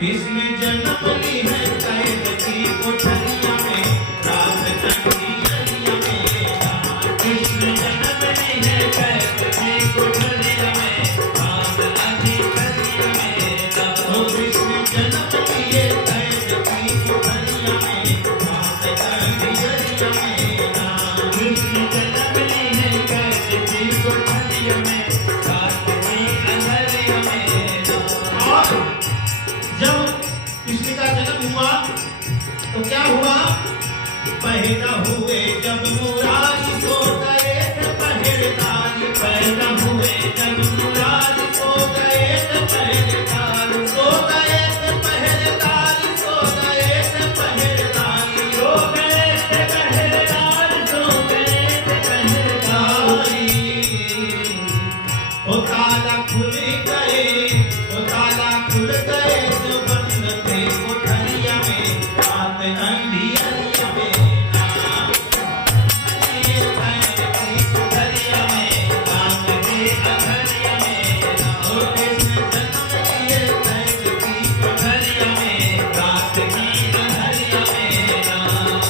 किसने जन्म ली है कैद की कोठरिया में, रात अंधियरिया में रात। किसने जन्म ली है कैद की कोठरिया में, रात अंधियरिया में रात। ओ किसने जन्म ली है कैद की कोठरिया में, रात अंधियरिया में रात। किसने जन्म ली है कैद की कोठरिया में, रात अंधियरिया में रात। जब कृष्ण का जन्म हुआ तो क्या हुआ? पैदा हुए जब मुरारी सो गए थे पहरेदार। पैदा हुए जब मुरारी सो गए थे पहरेदार। सो गए थे पहरेदार, सो गए थे पहरेदार, सो गए थे पहरेदार, सो गए थे पहरेदार। ओ ताला खुल गए, ओ ताला खुल गए जो बंद थे कोठरिया में, रात अंधियरिया में रात। ये कैद की कोठरिया में, रात के अंधियरिया में रात। ओ किसने जन्म लिए कैद की कोठरिया में, रात की अंधियरिया में रात।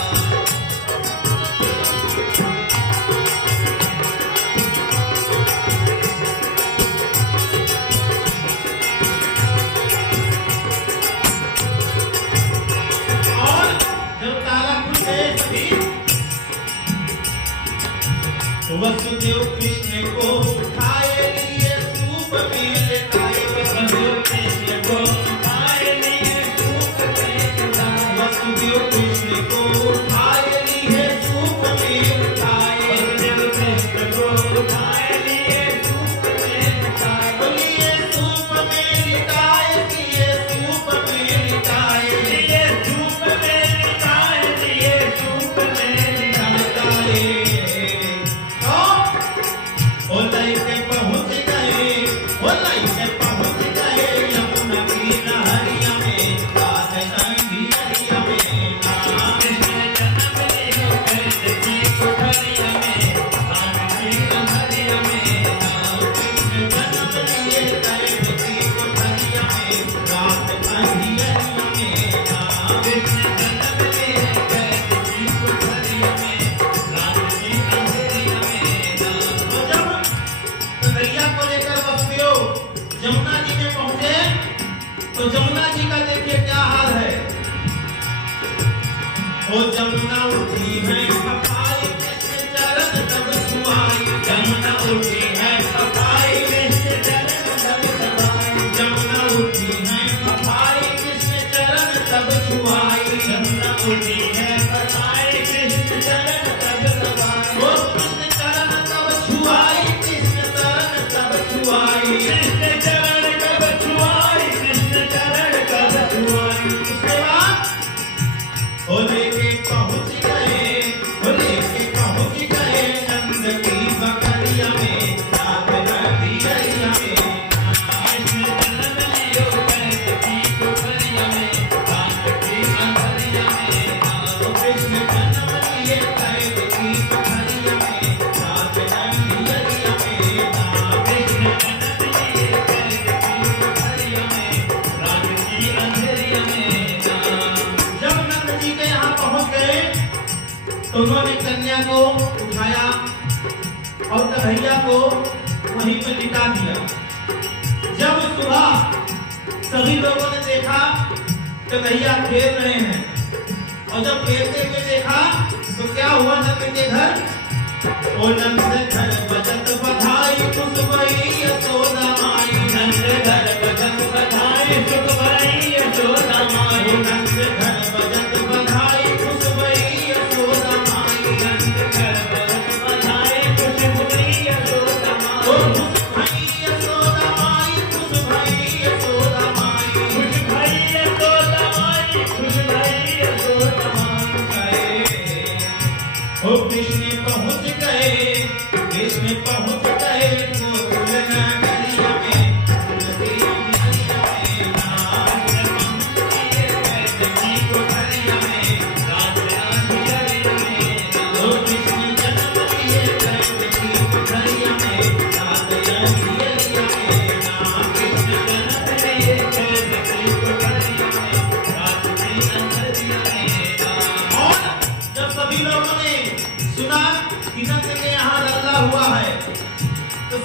और जब ताला खुल गए सभी, वसुदेव कृष्ण को उठाए लिए सूप में लेटाए। वसुदेव कृष्ण को उठाए लिए सूप में लेटाए। वसुदेव कृष्ण को उठाए लिए सूप में उठाए। वसुदेव कृष्ण को उठाए लिए सूप में लिटाए। लिए सूप में लिटाए, लिए सूप में लिटाए, लिए सूप में लिटाए, लिए सूप में लिटाए। ओ लइके पहुंच गए, ओ लइके पहुंच गए यमुना की लहरिया में, रात अंधियरिया में रात। किसने जन्म लिया कैद की कोठरिया में, रात की अंधियरिया में रात। किसने जन्म लिए कैद की कोठरिया में, रात अंधियरिया में रात। किसने जन्म लिए कैद की कोठरिया में, रात की अंधियरिया में रात। तो जब कन्हैया को लेकर वसुदेव जमुना जी में पहुंचे तो जमुना जी का देखिए क्या हाल है। ओ जमुना उठी है पपाई, कृष्ण चरण तब छुआई। जमुना उठी है पपाई, कृष्ण चरण तब छुआई। जमुना उठी है पपाई, कृष्ण चरण तब छुआई। जमुना उठी है पपाई, कृष्ण चरण तब छुआई। ओ कृष्ण चरण तब छुआई, कृष्ण चरण तब छुआई। कृष्ण चरण तब छुआई, कृष्ण चरण तब छुआई। उसके बाद ओ लेके पहुंच गए, ओ लेके पहुंच गए नंद की बकरिया में, रात अंधियरिया में रात। किसने जन्म लियो कैद की कोठरिया में, रात की अंधियरिया में रात। किसने जन्म लिए कैद की कोठरिया में, रात अंधियरिया में रात। किसने जन्म लिए कैद की कोठरिया में, रात की अंधियरिया में रात। जब नंद जी के यहाँ पहुंच गए तो उन्होंने कन्या को उठाया और कन्हैया को वहीं पर लिटा दिया। जब सुबह सभी लोगों ने देखा कन्हैया खेल रहे हैं, और जब खेलते हुए देखा तो क्या हुआ नंद के घर? ओ नंद घर बजत बधाई, खुश भई यशोदा माई। नंद घर बजत बधाई, सुख भई यशोदा माई। नंद घर बजत बधाई, खुश भई यशोदा माई। नंद घर बजत बधाई, खुश भई यशोदा माई। ओ खुश भई यशोदा माई, खुश भई यशोदा माई। खुश भई यशोदा माई, खुश भई यशोदा माई। ओ कृष्ण पहुंच गए, कृष्ण पहुंच गए गोकुल नगरिया में, गोकुल की नगरिया में रात।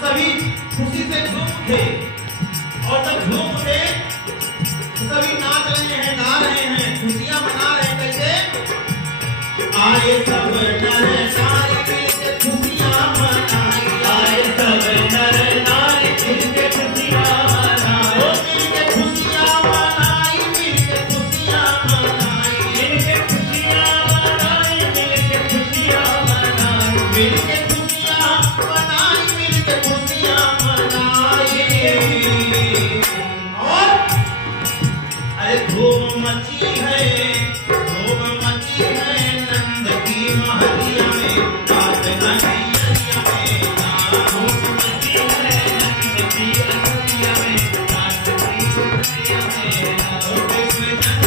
सभी खुशी से झूम उठे और जब झूम उठे तो सभी नाच रहे हैं, गा रहे हैं, खुशियां मना रहे हैं। कैसे? आए सब नर नारी मिलके खुशियां मनाई, आए सब नर नारी मिलके खुशियां मनाई, ओ मिलके खुशियां मनाई, मिलके खुशियां मनाई, मिलके खुशियां मनाई, मिलके खुशियां मनाई, मिलके खुशियां मनाई, मिलके खुशियां मनाई। और अरे धूम मची है, धूम मची है नंद की महलिया में, रात नदिया में धूम मची है नंद की अनैया में, रात की अनैया में। कृष्ण